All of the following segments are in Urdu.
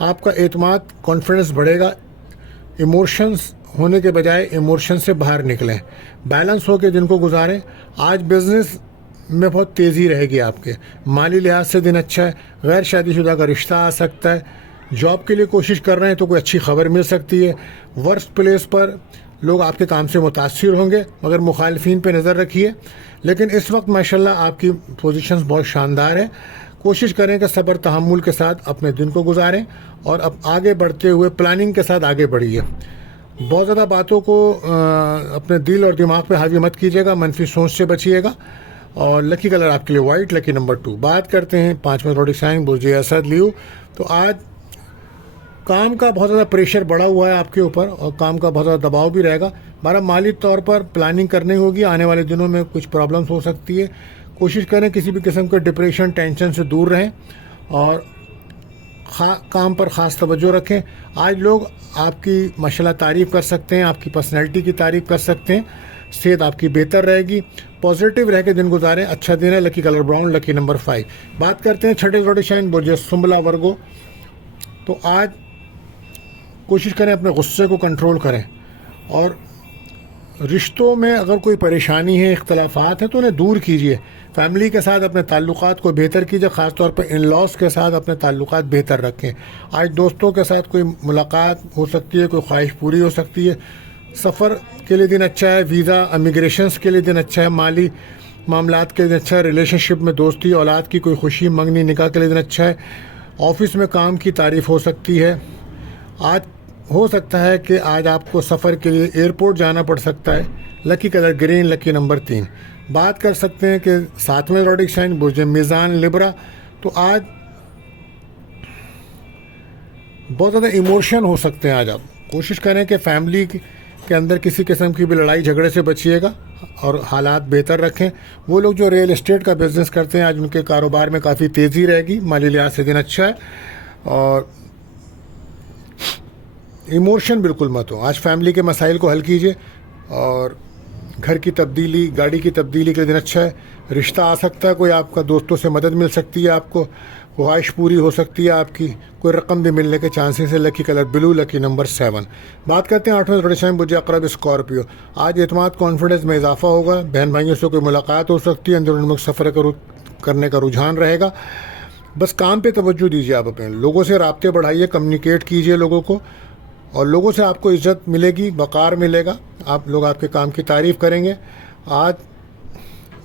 آپ کا اعتماد کانفیڈنس بڑھے گا. ایموشنس ہونے کے بجائے ایموشن سے باہر نکلیں, بیلنس ہو کے دن کو گزاریں. آج بزنس میں بہت تیزی رہے گی آپ کے, مالی لحاظ سے دن اچھا ہے. غیر شادی شدہ کا رشتہ آ سکتا ہے. جاب کے لیے کوشش کر رہے ہیں تو کوئی اچھی خبر مل سکتی ہے. ورک پلیس پر لوگ آپ کے کام سے متاثر ہوں گے, مگر مخالفین پہ نظر رکھیے. لیکن اس وقت ماشاءاللہ آپ کی پوزیشنز بہت شاندار ہیں. کوشش کریں کہ صبر تحمل کے ساتھ اپنے دن کو گزاریں اور اب آگے بڑھتے ہوئے پلاننگ کے ساتھ آگے بڑھیے. بہت زیادہ باتوں کو اپنے دل اور دماغ پہ حاوی مت کیجیے گا, منفی سوچ سے بچیے گا. اور لکی کلر آپ کے لیے وائٹ, لکی نمبر 2. بات کرتے ہیں 5واں زوڈک سائن برج اسد لیو. تو آج کام کا بہت زیادہ پریشر بڑھا ہوا ہے آپ کے اوپر اور کام کا بہت زیادہ دباؤ بھی رہے گا. ہمارا مالی طور پر پلاننگ کرنی ہوگی. آنے والے دنوں میں کچھ پرابلمس ہو سکتی ہے. کوشش کریں کسی بھی قسم کے ڈپریشن ٹینشن سے دور رہیں اور کام پر خاص توجہ رکھیں. آج لوگ آپ کی ماشاءاللہ تعریف کر سکتے ہیں, آپ کی پرسنالٹی کی تعریف کر سکتے ہیں. صحت آپ کی بہتر رہے گی. پازیٹیو رہ کے دن گزاریں. اچھا دن ہے. لکی کلر براؤن, لکی نمبر 5. بات کرتے ہیں 6ٹھے زوڈک سائن برج سنبلا ورگو. تو آج کوشش کریں اپنے غصے کو کنٹرول کریں اور رشتوں میں اگر کوئی پریشانی ہے, اختلافات ہیں تو انہیں دور کیجیے. فیملی کے ساتھ اپنے تعلقات کو بہتر کیجیے, خاص طور پہ ان لاس کے ساتھ اپنے تعلقات بہتر رکھیں. آج دوستوں کے ساتھ کوئی ملاقات ہو سکتی ہے, کوئی خواہش پوری ہو سکتی ہے. سفر کے لیے دن اچھا ہے. ویزا امیگریشنس کے لیے دن اچھا ہے. مالی معاملات کے لیے دن اچھا ہے. ریلیشن شپ میں دوستی, اولاد کی کوئی خوشی, منگنی, نکاح کے لیے دن اچھا ہے. آفس میں کام کی تعریف ہو سکتی ہے. آج ہو سکتا ہے کہ آج آپ کو سفر کے لیے ایئرپورٹ جانا پڑ سکتا ہے. لکی کلر گرین, لکی نمبر 3. بات کر سکتے ہیں کہ 7واں زوڈک سائن برج میزان لبرا. تو آج بہت زیادہ ایموشن ہو سکتے ہیں. آج آپ کوشش کریں کہ فیملی کے اندر کسی قسم کی بھی لڑائی جھگڑے سے بچیے گا اور حالات بہتر رکھیں. وہ لوگ جو ریئل اسٹیٹ کا بزنس کرتے ہیں آج ان کے کاروبار میں کافی تیزی رہے گی. مالی لحاظ سے دن اچھا ہے اور ایموشن بالکل مت ہو. آج فیملی کے مسائل کو حل کیجیے اور گھر کی تبدیلی, گاڑی کی تبدیلی کے دن اچھا ہے. رشتہ آ سکتا ہے, کوئی آپ کا دوستوں سے مدد مل سکتی ہے, آپ کو خواہش پوری ہو سکتی ہے آپ کی, کوئی رقم بھی ملنے کے چانسز ہے. لکی کلر بلو, لکی نمبر 7. بات کرتے ہیں 8واں زوڈک سائن برج عقرب اسکارپیو. آج اعتماد کانفیڈنس میں اضافہ ہوگا. بہن بھائیوں سے کوئی ملاقات ہو سکتی ہے. اندرون ملک سفر کرنے کا رجحان رہے گا. بس کام پہ توجہ دیجیے. آپ اپنے لوگوں سے رابطے بڑھائیے, کمیونیکیٹ کیجیے لوگوں کو, اور لوگوں سے آپ کو عزت ملے گی, وقار ملے گا. آپ لوگ آپ کے کام کی تعریف کریں گے. آج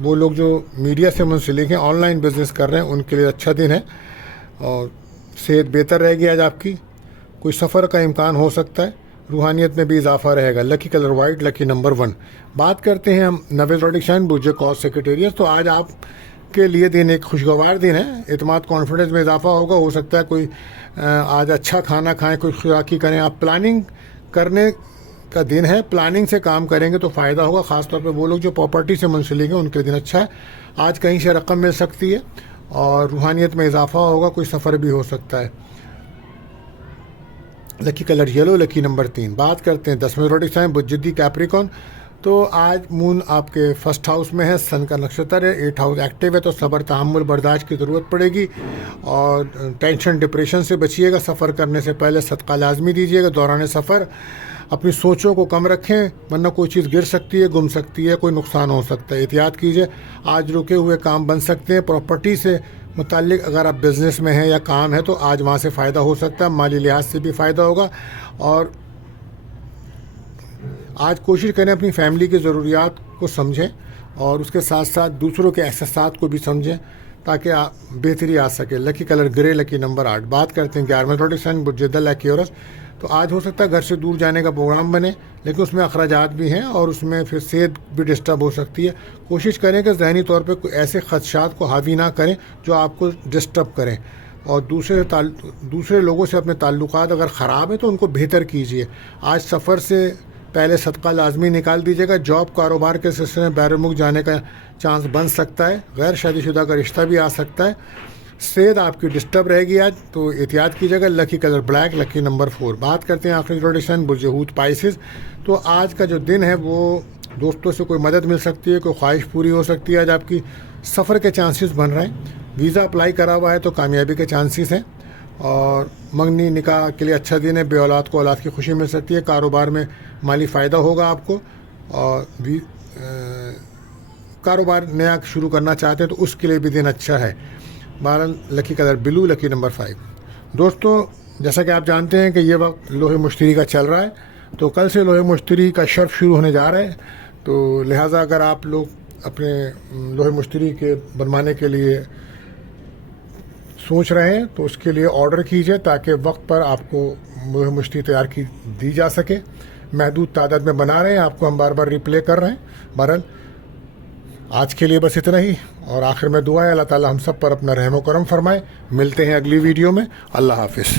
وہ لوگ جو میڈیا سے منسلک ہیں, آن لائن بزنس کر رہے ہیں, ان کے لیے اچھا دن ہے اور صحت بہتر رہے گی. آج آپ کی کوئی سفر کا امکان ہو سکتا ہے. روحانیت میں بھی اضافہ رہے گا. لکی کلر وائٹ, لکی نمبر 1. بات کرتے ہیں ہم 9ویں زوڈک سائن برج قوس سیکریٹریس. تو آج آپ کے لیے دن ایک خوشگوار دن ہے. اعتماد کانفیڈنس میں اضافہ ہوگا. ہو سکتا ہے کوئی آج اچھا کھانا کھائیں, کوئی خوراکی کریں. آپ پلاننگ کرنے کا دن ہے. پلاننگ سے کام کریں گے تو فائدہ ہوگا. خاص طور پہ وہ لوگ جو پراپرٹی سے منسلک ہیں ان کے دن اچھا ہے. آج کہیں سے رقم مل سکتی ہے اور روحانیت میں اضافہ ہوگا. کوئی سفر بھی ہو سکتا ہے. لکی کلر یلو, لکی نمبر 3. بات کرتے ہیں 10ویں زوڈک سائن برج جدی کیپریکون. تو آج مون آپ کے فرسٹ ہاؤس میں ہے, سن کا نکشتر ہے, 8 ہاؤس ایکٹیو ہے. تو صبر تحمل برداشت کی ضرورت پڑے گی اور ٹینشن ڈپریشن سے بچیے گا. سفر کرنے سے پہلے صدقہ لازمی دیجیے گا. دوران سفر اپنی سوچوں کو کم رکھیں, ورنہ کوئی چیز گر سکتی ہے, گم سکتی ہے, کوئی نقصان ہو سکتا ہے. احتیاط کیجیے. آج رکے ہوئے کام بن سکتے ہیں. پراپرٹی سے متعلق اگر آپ بزنس میں ہیں یا کام ہے تو آج وہاں سے فائدہ ہو سکتا ہے. مالی لحاظ سے بھی فائدہ ہوگا. اور آج کوشش کریں اپنی فیملی کی ضروریات کو سمجھیں اور اس کے ساتھ ساتھ دوسروں کے احساسات کو بھی سمجھیں تاکہ بہتری آ سکے. لکی کلر گرے, لکی نمبر 8. بات کرتے ہیں 11ویں زوڈک سائن برج دل ایکیورس. تو آج ہو سکتا ہے گھر سے دور جانے کا پروگرام بنے, لیکن اس میں اخراجات بھی ہیں اور اس میں پھر صحت بھی ڈسٹرب ہو سکتی ہے. کوشش کریں کہ ذہنی طور پہ کوئی ایسے خدشات کو حاوی نہ کریں جو آپ کو ڈسٹرب کریں. اور دوسرے لوگوں سے اپنے تعلقات اگر خراب ہیں تو ان کو بہتر کیجیے. آج سفر سے پہلے صدقہ لازمی نکال دیجیے گا. جاب کاروبار کے سلسلے میں بیرون ملک جانے کا چانس بن سکتا ہے. غیر شادی شدہ کا رشتہ بھی آ سکتا ہے. صحت آپ کی ڈسٹرب رہے گی آج, تو احتیاط کیجیے گا. لکی کلر بلیک, لکی نمبر 4. بات کرتے ہیں آخری زوڈک سائن برج حوت پائسز. تو آج کا جو دن ہے وہ دوستوں سے کوئی مدد مل سکتی ہے, کوئی خواہش پوری ہو سکتی ہے. آج آپ کی سفر کے چانسز بن رہے ہیں. ویزا اپلائی کرا ہوا ہے تو کامیابی کے چانسز ہیں اور منگنی نکاح کے لیے اچھا دن ہے، بے اولاد کو اولاد کی خوشی مل سکتی ہے، کاروبار میں مالی فائدہ ہوگا آپ کو، اور بھی کاروبار نیا شروع کرنا چاہتے ہیں تو اس کے لیے بھی دن اچھا ہے۔ بہرحال لکی کلر بلو، لکی نمبر 5۔ دوستو جیسا کہ آپ جانتے ہیں کہ یہ وقت لوہے مشتری کا چل رہا ہے، تو کل سے لوہے مشتری کا شرف شروع ہونے جا رہا ہے، تو لہٰذا اگر آپ لوگ اپنے لوہے مشتری کے بنوانے کے لیے سوچ رہے ہیں تو اس کے لیے آرڈر کیجئے تاکہ وقت پر آپ کو لوہے مشتری تیار کی دی جا سکے۔ محدود تعداد میں بنا رہے ہیں، آپ کو ہم بار بار ریپلے کر رہے ہیں۔ بہرحال آج کے لیے بس اتنا ہی، اور آخر میں دعا ہے اللہ تعالی ہم سب پر اپنا رحم و کرم فرمائے۔ ملتے ہیں اگلی ویڈیو میں، اللہ حافظ۔